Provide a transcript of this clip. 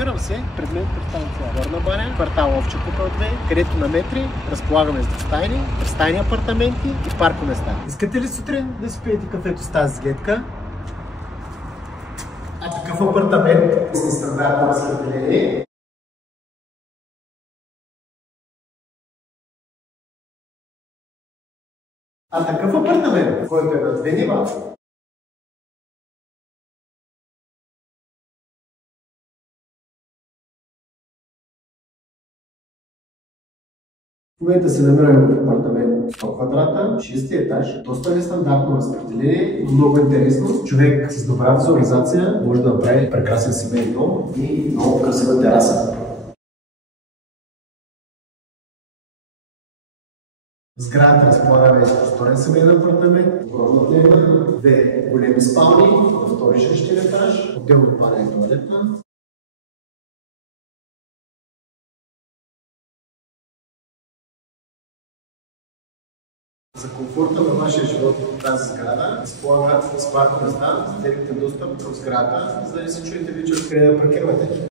Намирам се пред мен станция Горна баня, квартал Овча купел 2, където на метри разполагаме с двустайни, стайни апартаменти и паркоместа. Искате ли сутрин да си пиете кафето с тази гледка? А такъв апартамент с нестандартно разпределение. А такъв апартамент, който е на 2 нива. В момента се намираме в апартамент 100 квадрата, 6 етаж, доста нестандартно разпределение, но много интересно. Човек с добра визуализация може да направи прекрасен семейен дом и много красива тераса. Сградата разполага с просторен семейен апартамент, огромна клетна, 2 големи спални, на втори 6 етаж, отделно баня и тоалетна. За комфорта на вашия живот в тази сграда разполага с паркоместа, с директен достъп към сградата, за да не се чуете вечер къде да паркирате.